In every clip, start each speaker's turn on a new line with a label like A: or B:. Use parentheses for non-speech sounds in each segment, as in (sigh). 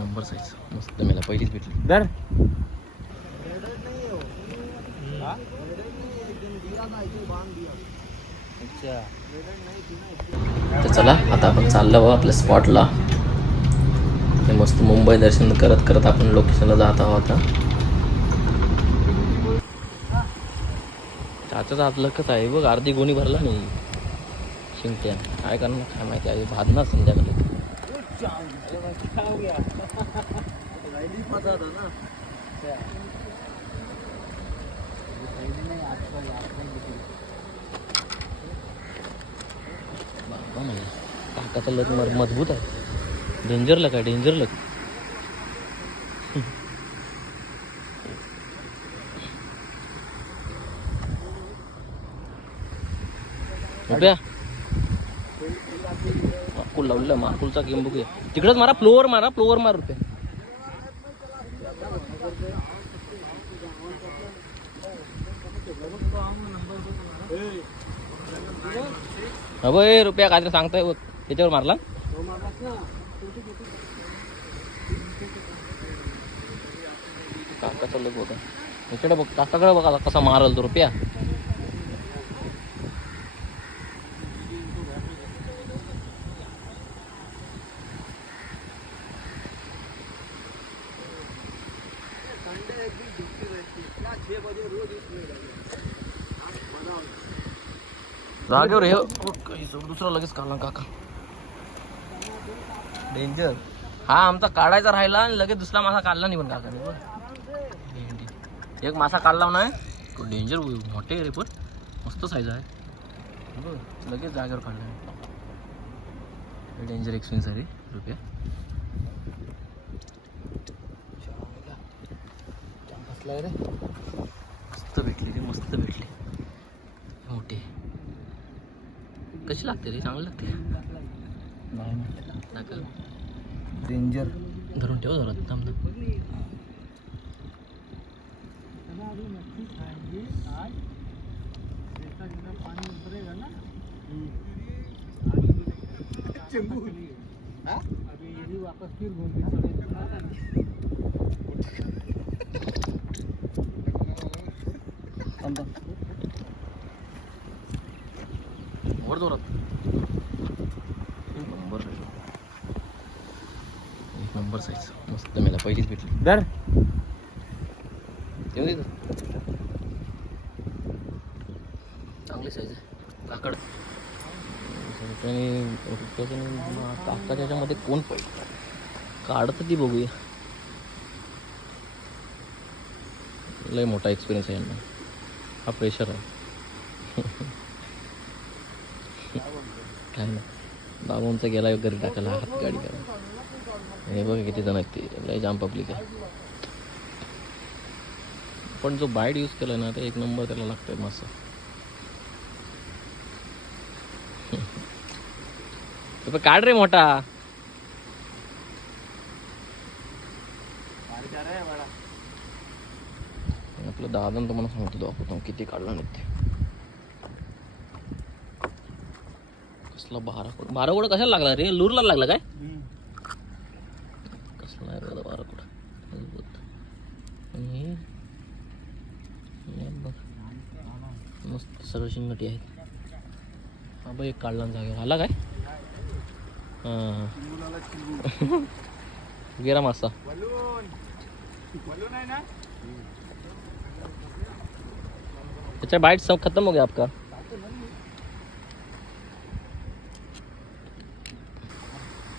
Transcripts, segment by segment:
A: Number size मस्त मला पहिलीच भेटली.
B: दर.
A: तर चला आता आपण चाललो आहोत आपल्या स्पॉटला मस्त मुंबई दर्शन करत करत आपण लोकेशनला जात आहोत आता. आज लकच आहे बघ अर्धी गोणी भरला नाही. शिंगट्या. काय करणार काय माहिती आहे भादना संध्याकाळी. बाबा मला काकाचा लग मर मजबूत आहे. डेंजर लग आहे डेंजर लग उभ्या. माकुल लावलेलं माकुलचा गेम आहे तिकडंच मारा फ्लोअर मारा फ्लोअर मार रुपये. अबे रुपया काहीतरी सांगताय त्याच्यावर मारला? काकाचा चाललं बघा. इकडे बघ काकाकडे बघा कसा मारल तो रुपया. जागेवर हे काही सोड दुसरा लगेच काढला काका डेंजर हा आमचा काढायचा राहिला आणि लगेच दुसरा मासा काढला नाही पण. भेंडी. एक मासा काढला नाही डेंजर मोठे रे पण मस्त साईज आहे लगेच जागेवर काढला डेंजर एक्सपिरियन्स आहे रे रुपया।
B: रे।
A: मस्त भेटली रे मस्त भेटली. मोठी. कशी लागते रे? चांगली लागते?
B: डेंजर
A: धरून ठेव जरा थांब थांब. (laughs) वर जोरात. एक नंबर एक नंबर साईज मस्त मला पहिलीच भेटली.
B: दर
A: दे चांगली साईज आहे. काकड काकाच्या ह्याच्यामध्ये कोण पडलं? काढतं ती बघूया. लय मोठा एक्सपिरियन्स आहे यांना. हा प्रेशर आहे. (laughs) काय ना बाबांचा गेला घरी टाकायला हात गाडी करा हे बघा किती जण आहेत ते लय जाम पब्लिक आहे. पण जो बाईट यूज केला ना ते एक नंबर त्याला लागतोय मस्त. (laughs) तो काढ रे मोठा. आपलं दादा तुम्हाला सांगतो दाखवतो किती काढला नाही ते कसला बारा कोड कशाला लागला रे? लूरला लागला काय? कसला आहे बघा बारा मस्त सर्व शिंगटी आहेत. हा बघ एक काढला ना जागेवर. आला काय? हां. (laughs) गेला मासा. अच्छा बाइट सब खत्म हो गया आपका.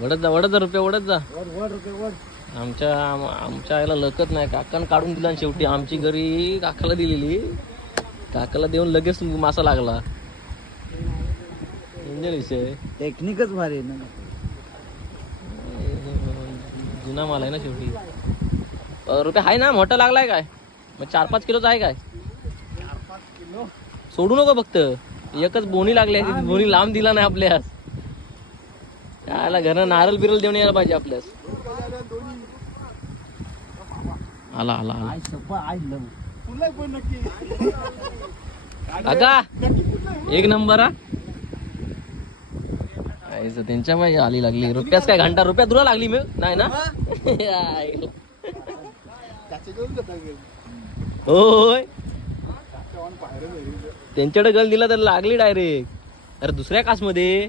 A: वडत जा वडत जा रुपये वडत जा.
B: रुपये
A: आमच्या आम- आमच्या आईला लकत नाही. काकानं काढून दिला आणि शेवटी. आमची घरी काकाला दिलेली. काकाला देऊन लगेच मासा लागला. डेंजर विषय.
B: टेक्निकच भारी आहे ना.
A: जुना माल आहे ना शेवटी. अ, रुपये आहे ना? मोठा लागलाय काय? मग चार पाच किलोचा आहे काय? सोडू नको फक्त. एकच बोनी लागली आहे. बोनी लांब दिला नाही आपल्यास. त्याला घरं नारळ बिरल देऊन यायला पाहिजे आपल्यास. आला आला आला. काका एक नंबर हा. त्यांच्या बाई आली लागली. रुपयाच काय घंटा रुपया तुला लागली मी? नाही ना. होय. त्यांच्याकडे गल दिला तर लागली डायरेक्ट. अरे दुसऱ्या कासमध्ये?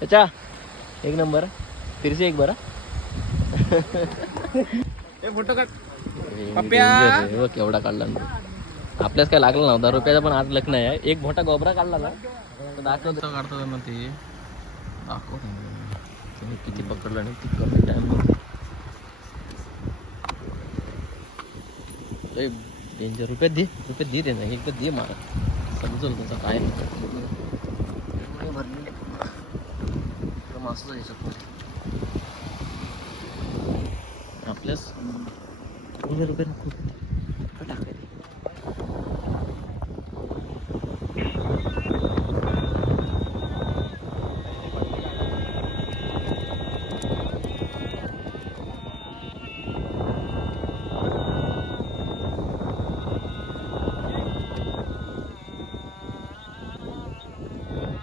A: त्याच्या एक नंबर. तिरशे एक बरा.
B: फोटो काढ.
A: केवढा काढला ना. आपल्याच काय लागला नव्हता. रुपयाचा पण आज लग्न आहे. एक मोठा गोबरा काढला ना. तो दाखवतो. काढतो मग ते. तुम्ही किती पकडलं आणि किती कमी टाइम डेंजर रुपयात दे. रुपयात दे त्यांना. एक दे मला. समजल तुमचं काय. मासच आहे शकतो आपल्यास दोनशे रुपये नको का टाकायचे आईचं
B: आदमी जोश जोश में आ जाना जाने के नहीं अभी तो पत्थर सूख गया है अभी देखो बारिश आ रही है वापस होती है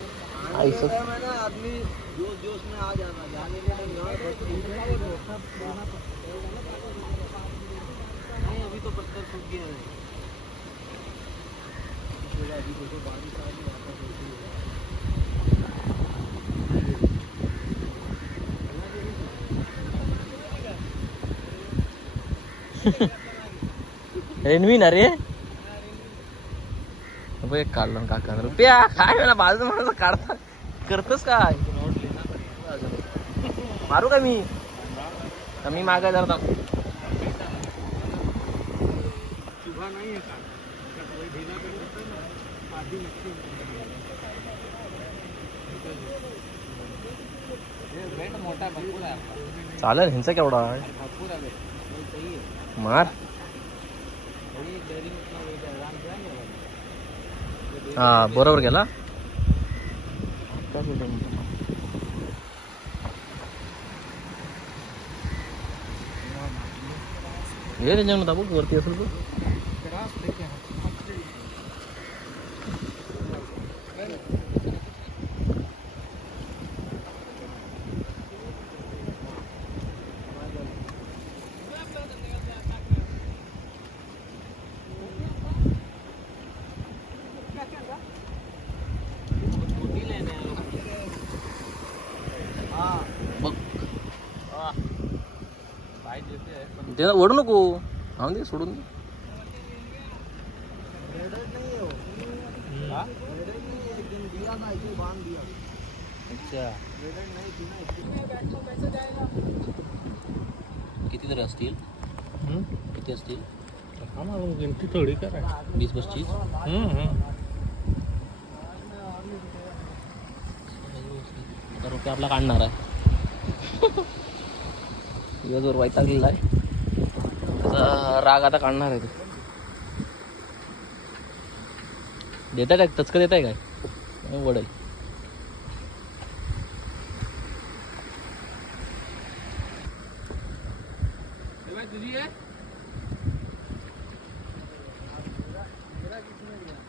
A: रेनवी ना (laughs) रे। बघ एक काढलं ना काका रुपया काय मला बाजू माणसं काढता करतस काय मारू का मी? कमी मी मागाय जरा चालेल ह्यांचा केवढा
B: मार. हा
A: बरोबर
B: गेला? देरी में इतना वेट है आराम से आएंगे
A: हा बरोबर गेला हे त्यांच्याकडून दाबू वरती असेल तू त्याला ओढू नको. हा दे सोडून दे.
B: अच्छा.
A: किती तरी असतील? किती असतील?
B: गिनती थोड़ी कर
A: वीस पस्तीस? रुपये आपला काढणार आहे. (laughs) दिवसभर वैतागलेला आहे. त्याचा राग आता काढणार आहे तो. देताय काय? तचकं देताय काय? मग वडेल.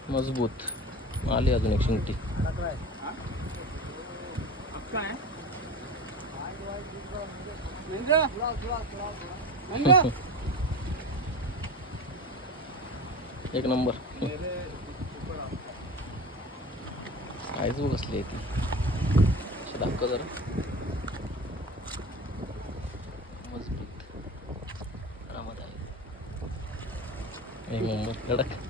A: मजबूत. आली अजून एक शिंगटी. म्हणजे? म्हणजे? (laughs) एक नंबर. आईच बघ आहे ती. अशी दाखव जरा. मजबूत. आरामात आहे. एक नंबर कडक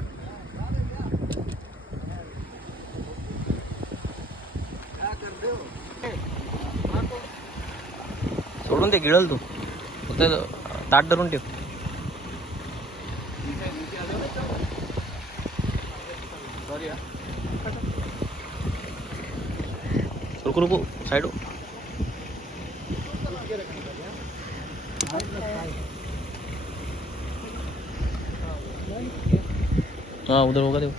A: सोडून ते गिळल तू. फक्त ताट धरून ठेव. रुको रुको साईड हो. हा. उधर होगा देऊ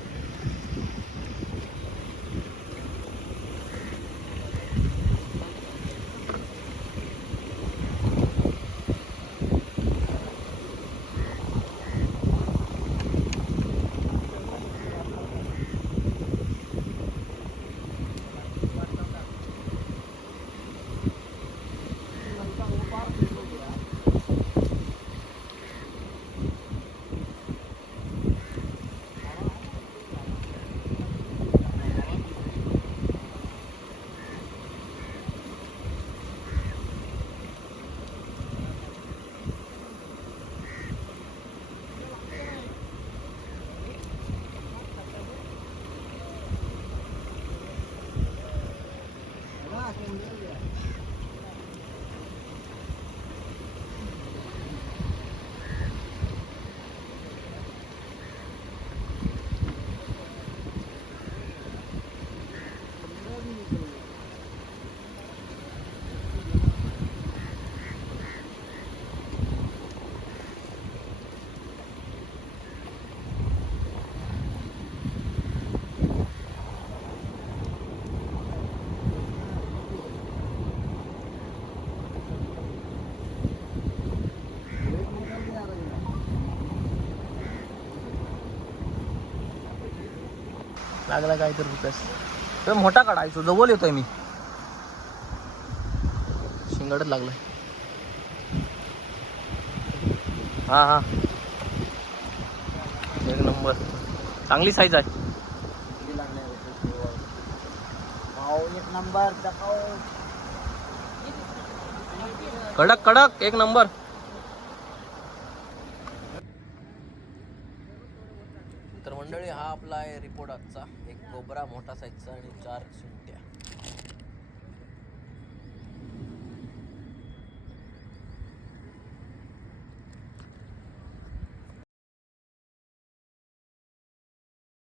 A: लागला काय तर रुपयास तर मोठा काढायचो जवळ येतोय मी. शिंगाडच लागलाय. हा हा. एक नंबर. चांगली साईज आहे. कडक कडक एक नंबर तर मंडळी हा आपला आहे रिपोर्ट आजचा. एक कोबरा मोठा साईजचा आणि चार सुट्ट्या.